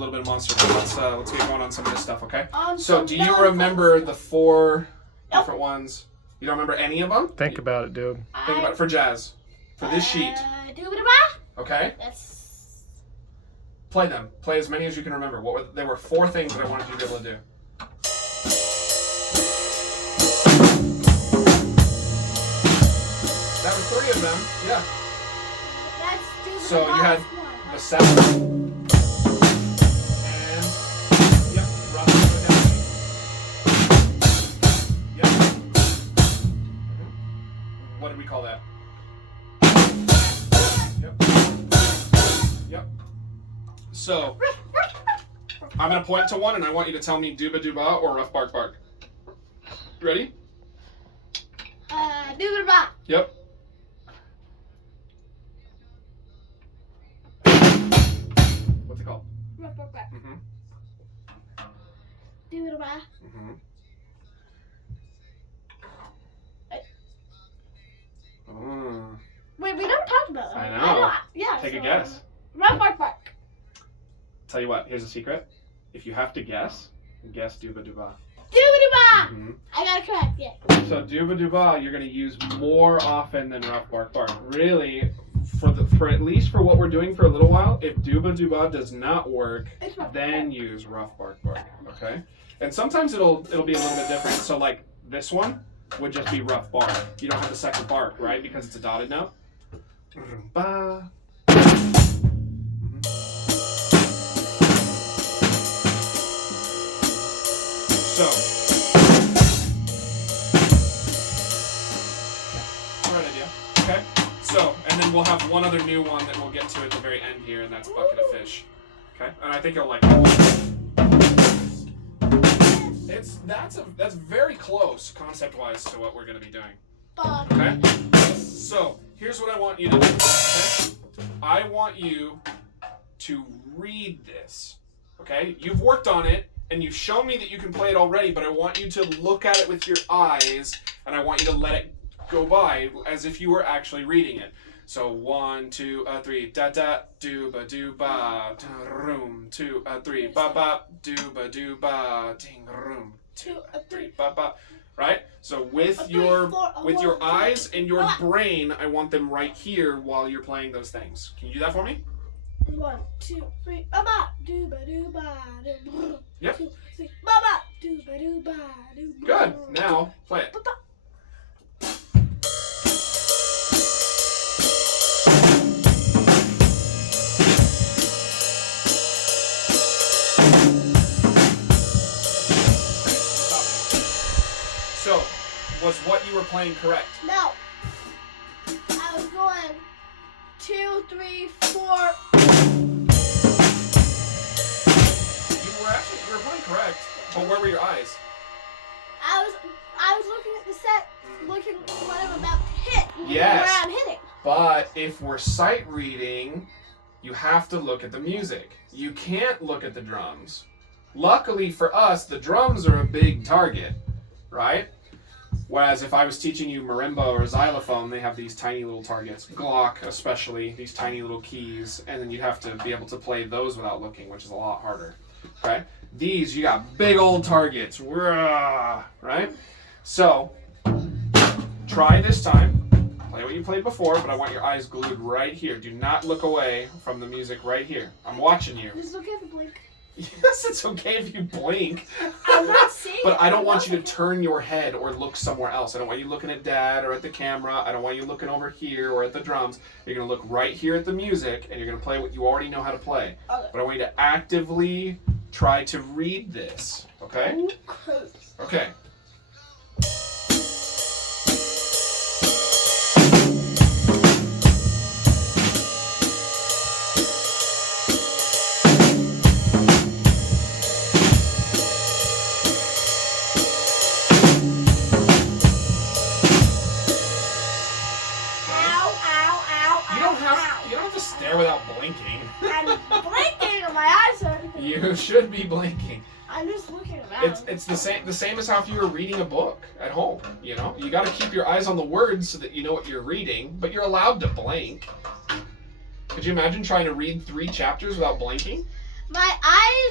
little bit of Monster, but let's get going on some of this stuff, okay? So, some do you really remember cool the stuff. 4 Nope. different ones? You don't remember any of them? Think about it, dude. Think about it for Jazz. For this sheet, okay? That's Play them. Play as many as you can remember. There were 4 things that I wanted you to be able to do. That was 3 of them. Yeah. that's So you had one. the 7. And yep, rough and down. Yep. What did we call that? Yep. Yep. So I'm gonna point to one, and I want you to tell me dooba dooba or rough bark bark. Ready? Yep. What's it called? Mm-hmm. Mm-hmm. Mm. Wait, we never talked about that. I know. Yeah. Take a so, guess. Rough bark bark. Tell you what, here's a secret. If you have to guess dooba dooba. Dooba. Mm-hmm. I got it correct. Yeah. So dooba dooba, you're gonna use more often than rough bark bark. Really, for at least for what we're doing for a little while, if dooba dooba does not work, It's rough then bark. use rough bark bark. Okay? And sometimes it'll be a little bit different. So like this one would just be rough bark. You don't have the second bark, right? Because it's a dotted note. Ba. So, right idea. Okay. So, and then we'll have one other new one that we'll get to at the very end here, and that's bucket of fish. Okay. And I think you'll like it. That's very close concept-wise to what we're going to be doing. Okay. So here's what I want you to do. Okay. I want you to read this. Okay. You've worked on it. And you've shown me that you can play it already, but I want you to look at it with your eyes, and I want you to let it go by as if you were actually reading it. So 1, 2, 3, da da, dooba dooba, room, 2, 3, ba ba, dooba dooba, ding room, 2, 3, ba ba. Right? So with your eyes and your brain, I want them right here while you're playing those things. Can you do that for me? 1, 2, 3, ba dooba dooba dooba. Yep. 2, 3, ba dooba dooba dooba. Good. Now play it. So, was what you were playing correct? No. I was going 2, 3, 4. You were playing correct, but where were your eyes? I was looking at the set, looking what I'm about to hit, Yes. where I'm hitting. But if we're sight reading, you have to look at the music. You can't look at the drums. Luckily for us, the drums are a big target, right? Whereas if I was teaching you marimba or xylophone, they have these tiny little targets. Glock especially, these tiny little keys, and then you'd have to be able to play those without looking, which is a lot harder. Okay? These, you got big old targets. Right? So, try this time. Play what you played before, but I want your eyes glued right here. Do not look away from the music right here. I'm watching you. Just look at the blink. Yes, it's okay if you blink. I'm not seeing But it. I don't want you to turn your head or look somewhere else. I don't want you looking at Dad or at the camera. I don't want you looking over here or at the drums. You're going to look right here at the music, and you're going to play what you already know how to play. Okay. But I want you to actively try to read this. Okay? Okay. You don't have to stare without blinking. I'm blinking and my eyes are. You should be blinking. I'm just looking around. It's the same as how if you were reading a book at home. You know, you got to keep your eyes on the words so that you know what you're reading, but you're allowed to blink. Could you imagine trying to read 3 chapters without blinking? My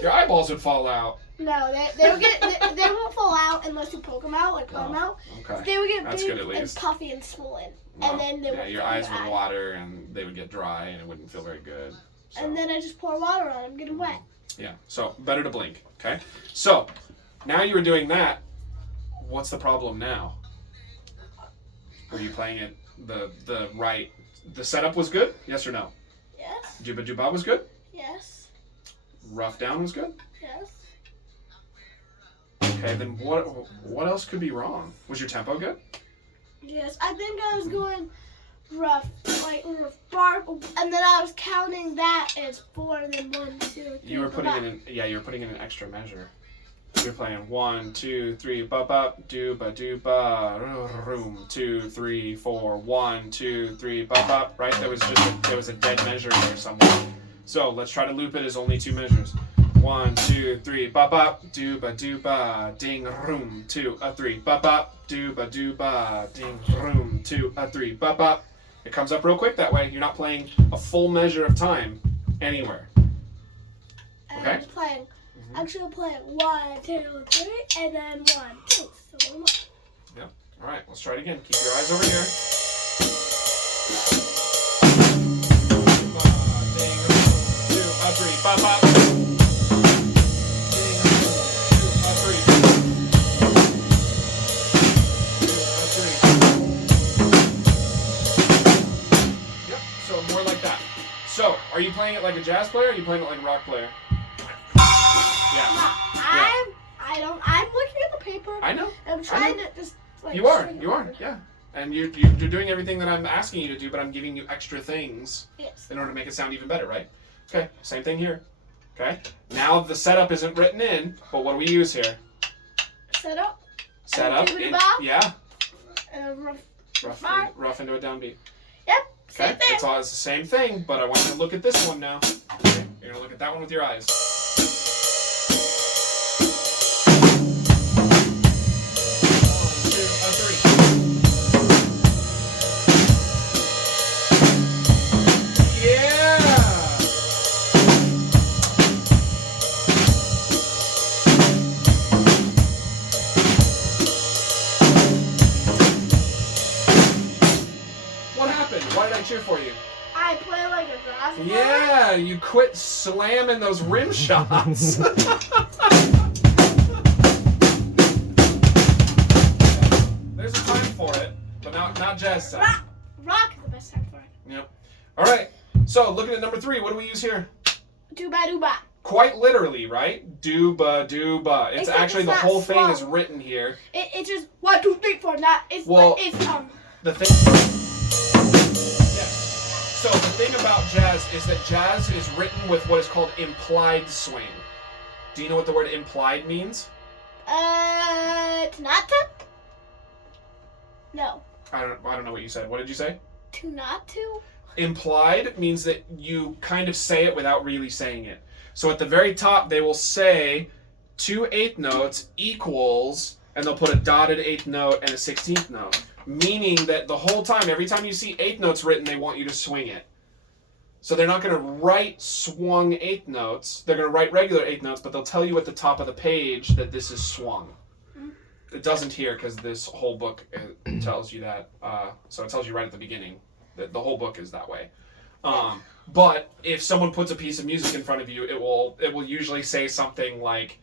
Your eyeballs would fall out. No, they would get they won't fall out unless you poke them out, like pull them out. Okay. They would get That's big good, at and least. puffy and swollen, Well, and then they would your eyes would water and they would get dry and it wouldn't feel very good. So. And then I just pour water on them, get them wet. Yeah, so better to blink, okay? So, now you were doing that, what's the problem now? Were you playing it the right, the setup was good? Yes or no? Yes. Juba Juba was good? Yes. Rough Down was good? Yes. Okay, then what else could be wrong? Was your tempo good? Yes, I think I was going rough, like rough bark, and then I was counting that as 4, and then 1, 2, 3. You were putting you were putting in an extra measure. You're playing 1, 2, 3, ba do ba room 2, 3, 4, 1, 2, 3, ba. Right? There was a dead measure there somewhere. So let's try to loop it as only 2 measures. 1, 2, 3, ba do ba ding room 2, 3, ba do ba ding room 2, 3, ba. It comes up real quick that way. You're not playing a full measure of time anywhere. Okay? I'm playing. Actually, I'm playing 1, 2, 3, and then 1, 2. So 1. Yep. All right. Let's try it again. Keep your eyes over here. Ding, 2, 3, ba ba. Ding, 2, 3. Yep. So more like that. So, are you playing it like a jazz player? Or are you playing it like a rock player? Yeah. I'm looking at the paper. I know. I'm trying to just like. You are, yeah. And you're doing everything that I'm asking you to do, but I'm giving you extra things in order to make it sound even better, right? Okay, same thing here. Okay. Now the setup isn't written in, but what do we use here? Setup. Setup. Yeah. Rough. Rough into a downbeat. Yep. Okay. Same thing. It's the same thing, but I want you to look at this one now. Okay. You're gonna look at that one with your eyes. Cheer for you. I play like a jazz player. Yeah, you quit slamming those rim shots. There's a time for it, but not jazz time. Rock is the best time for it. Yep. All right. So looking at number 3, what do we use here? Dooba. Quite literally, right? Dooba. It's actually the whole thing is written here. It's just 1, 2, 3, 4. Not it's the thing. So the thing about jazz is that jazz is written with what is called implied swing. Do you know what the word implied means? To not to? No. I don't know what you said. What did you say? To not to? Implied means that you kind of say it without really saying it. So at the very top they will say 2 8th notes equals, and they'll put a dotted 8th note and a 16th note. Meaning that the whole time, every time you see 8th notes written, they want you to swing it. So they're not going to write swung 8th notes. They're going to write regular 8th notes, but they'll tell you at the top of the page that this is swung. It doesn't here because this whole book tells you that. So it tells you right at the beginning that the whole book is that way. But if someone puts a piece of music in front of you, it will usually say something like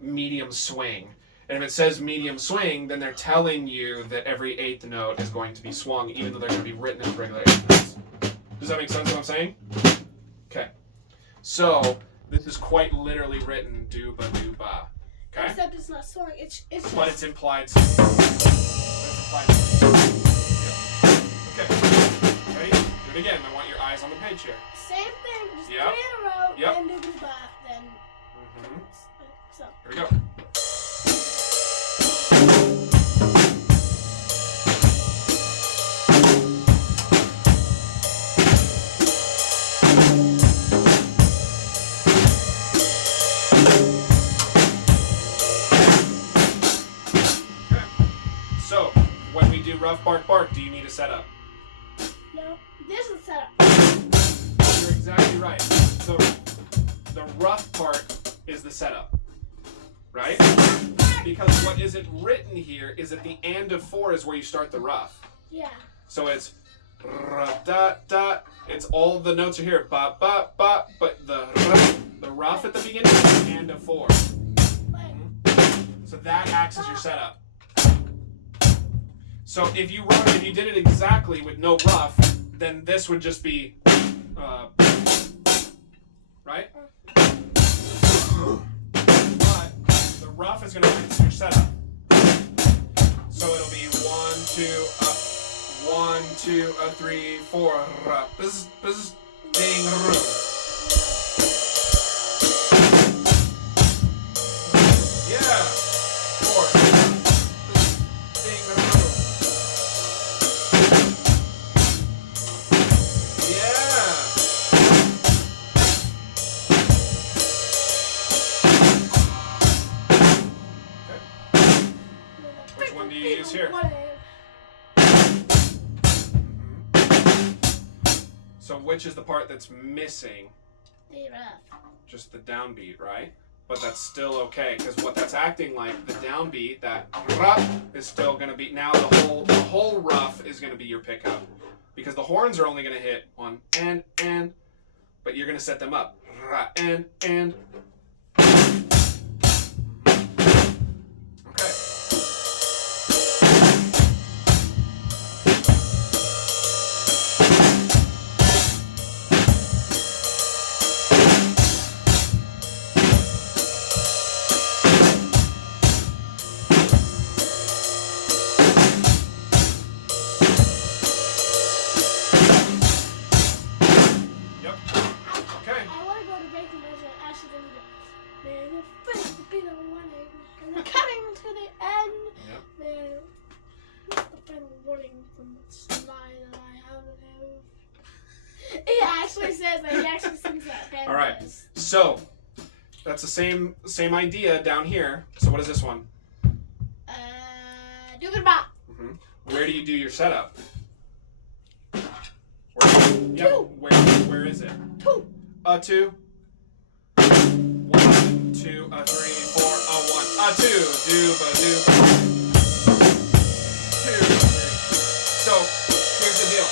medium swing. And if it says medium swing, then they're telling you that every 8th note is going to be swung, even though they're going to be written as regular 8th notes. Does that make sense what I'm saying? Okay. So, this is quite literally written dooba. Okay? Except it's not swung. It's But it's implied. It's implied. Yep. Okay. Ready? Do it again. I want your eyes on the page here. Same thing. Just 3 Yep. in a row. Yep. Then dooba. Then. So. Here we go. So, when we do rough bark, do you need a setup? No, this is setup. You're exactly right. The rough part the setup, right? Because what isn't written here is that the and of 4 is where you start the rough. Yeah. So it's da da. It's all the notes are here, ba ba ba. But the rough at the beginning is the and of 4. So that acts as your setup. So if you did it exactly with no rough, then this would just be, right? But the rough is going to act as your setup. So it'll be 1 2 3 4. Buzz buzz ding roo. Yeah. 4. Ding roo. Yeah. Okay. Which one do you use here? So which is the part that's missing? The rough. Just the downbeat, right? But that's still okay, because what that's acting like, the downbeat, that rough, is still going to be, now the whole rough is going to be your pickup. Because the horns are only going to hit on and, but you're going to set them up. And. Okay. All right, so that's the same idea down here. So what is this one? Where do you do your setup? Where is it? 2. 2. 1 2 3 4 1 2 do ba. 2 3. So here's the deal.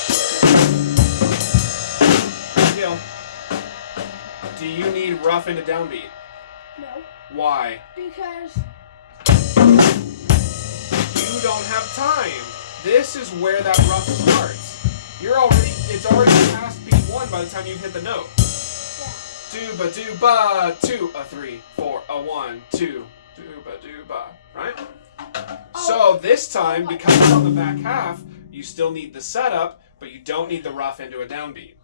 Do you need rough into downbeat? No. Why? Because you don't have time. This is where that rough starts. It's already past beat 1 by the time you hit the note. Yeah. Do ba 2 3 4 1 2 do ba, right? So this time, because it's on the back half, you still need the setup, but you don't need the rough into a downbeat.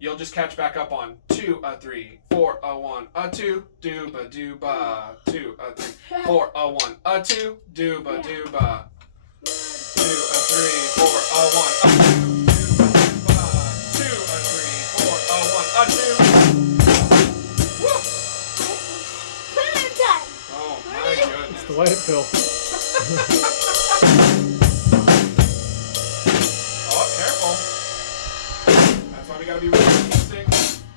You'll just catch back up on 2 3 4 1 2 do ba 2 3 4 1 2 do ba 2 3 4 1 2 Oh my goodness. It's the light pill. Oh, careful. That's why we gotta be really interesting.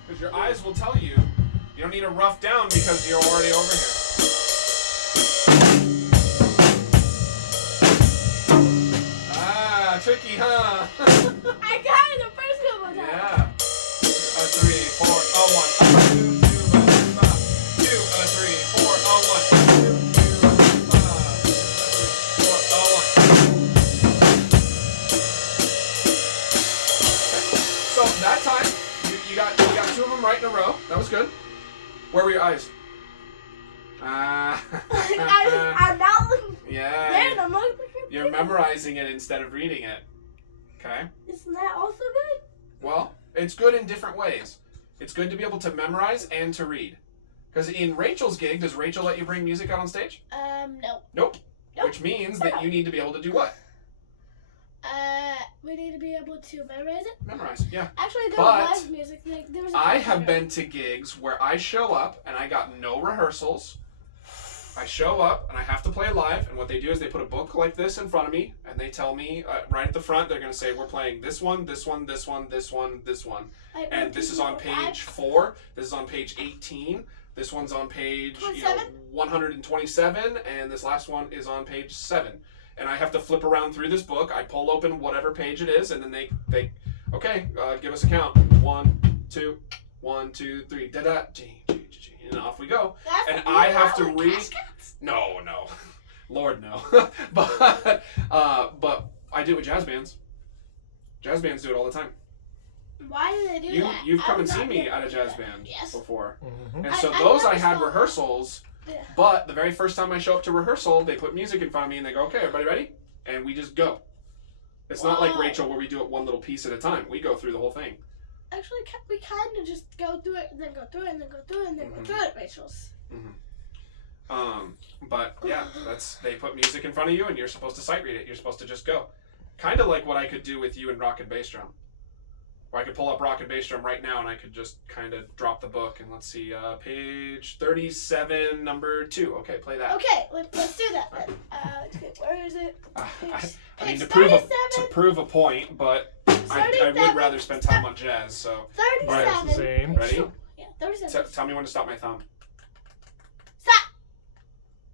Because your eyes will tell you you don't need a rough down because you're already over here. Ah, tricky, huh? I got it the first couple of times. Yeah. 3 4 1 2 2 2 3 4 1 2 So that time you got 2 of them right in a row. That was good. Where were your eyes? I'm not looking. Yeah. There, I'm not looking. You're memorizing it instead of reading it. Okay. Isn't that also good? Well, it's good in different ways. It's good to be able to memorize and to read. Because in Rachel's gig, does Rachel let you bring music out on stage? No. Nope. Which means that you need to be able to do what? We need to be able to memorize it. Memorize, yeah. Actually, there But was music. There was. I have been to gigs where I show up and I got no rehearsals. I show up and I have to play live, and what they do is they put a book like this in front of me, and they tell me right at the front, they're going to say, we're playing this one, this one, this one, this one, this one. And this is on page 4, this is on page 18, This one's on page 27? 127, and this last one is on page 7. And I have to flip around through this book. I pull open whatever page it is, and then they okay, give us a count. 1, 2, 1, 2, 3, da da, G, G, G, G, and off we go. And I have to read. No, Lord no. but I do it with jazz bands. Jazz bands do it all the time. Why do they do that? You've come and seen me at a jazz band yes. before. Mm-hmm. And so I had rehearsals, but the very first time I show up to rehearsal, they put music in front of me and they go, okay, everybody ready? And we just go. It's not like Rachel where we do it one little piece at a time. We go through the whole thing. Actually, we kind of just go through it, and then go through it, and then go through it, and then go through it, Rachel's. But yeah, they put music in front of you and you're supposed to sight read it. You're supposed to just go. Kind of like what I could do with you in Rock and Bass Drum. Where I could pull up Rock and Bass Drum right now and I could just kind of drop the book and let's see, page 37, number 2. Okay, play that. Okay, let's do that then. Where is it? I mean, to 37. prove a point, but I would rather spend time on jazz, so. 37. Right, same. Ready? Yeah, 37. Tell me when to stop my thumb. Stop.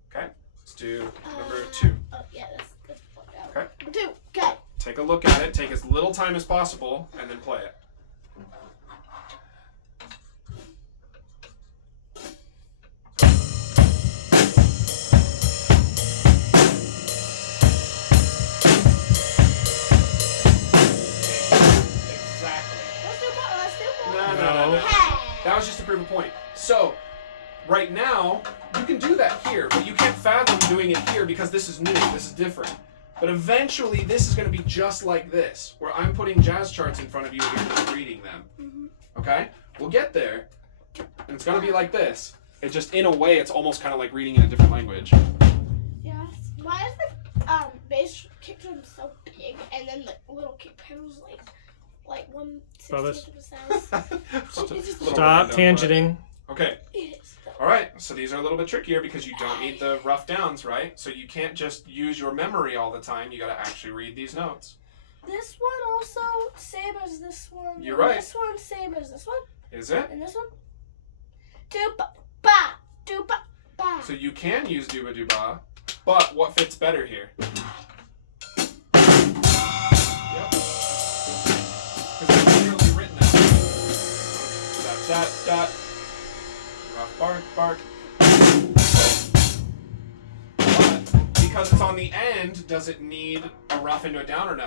Okay, let's do number 2. Oh, yeah, that's out. Okay. Number 2, okay. Take a look at it, take as little time as possible, and then play it. No. That was just to prove a point. So, right now, you can do that here, but you can't fathom doing it here because this is new, this is different. But eventually, this is going to be just like this, where I'm putting jazz charts in front of you and you're just reading them. Okay? We'll get there, and it's going to be like this. It just, in a way, it's almost kind of like reading in a different language. Yeah. Why is the bass kick drum so big, and then the little kick pedals like 1/16 of the size? Stop tangenting. Okay. It is. All right, so these are a little bit trickier because you don't need the rough downs, right? So you can't just use your memory all the time. You got to actually read these notes. This one also same as this one. You're right. This one same as this one. Is it? And this one. Do-ba-ba. So you can use dooba-dooba, but what fits better here? Yep. Because it's literally written out. Dot, dot, dot. Rough, bark, bark. But because it's on the end, does it need a rough into a down or no?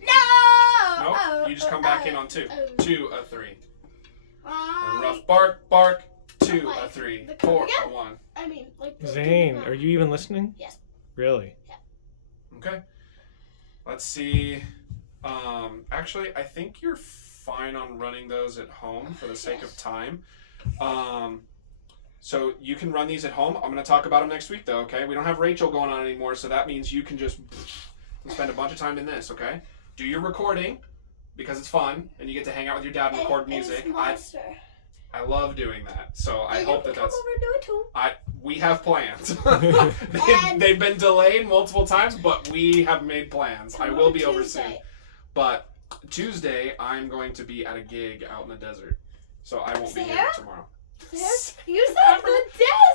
No! Nope. You just come back in on 2. 2, a 3. A Rough. rough, bark, bark. 2, Like a 3. the 4, chord a 1. I mean, like. Zane, are you even listening? Yes. Really? Okay. Let's see. Actually, I think you're fine on running those at home for the sake of time. So you can run these at home. I'm going to talk about them next week, though, okay? We don't have Rachel going on anymore, so that means you can just spend a bunch of time in this, okay? Do your recording, because it's fun, and you get to hang out with your dad and record music. I love doing that, so I hope that that's... Come over and do it too. We have plans. They've been delayed multiple times, but we have made plans. I will be over soon. But Tuesday, I'm going to be at a gig out in the desert, so I won't be here tomorrow. You said the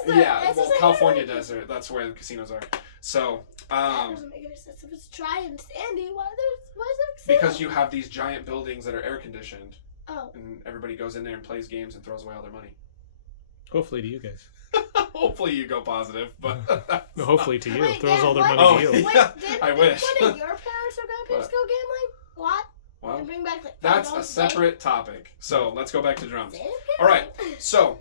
desert. Yeah, That's well, California desert. That's where the casinos are. So, that doesn't make any sense. If it's dry and sandy, why is there casino? Because you have these giant buildings that are air conditioned. Oh. And everybody goes in there and plays games and throws away all their money. Hopefully to you guys. Hopefully you go positive, but no, hopefully to you. Wait, Throws all their what- money to you. Wait, I wish. One of your parents or grandparents go gambling? A lot? Well, And bring back like that's $5 a separate topic. So let's go back to drums. day? All right, so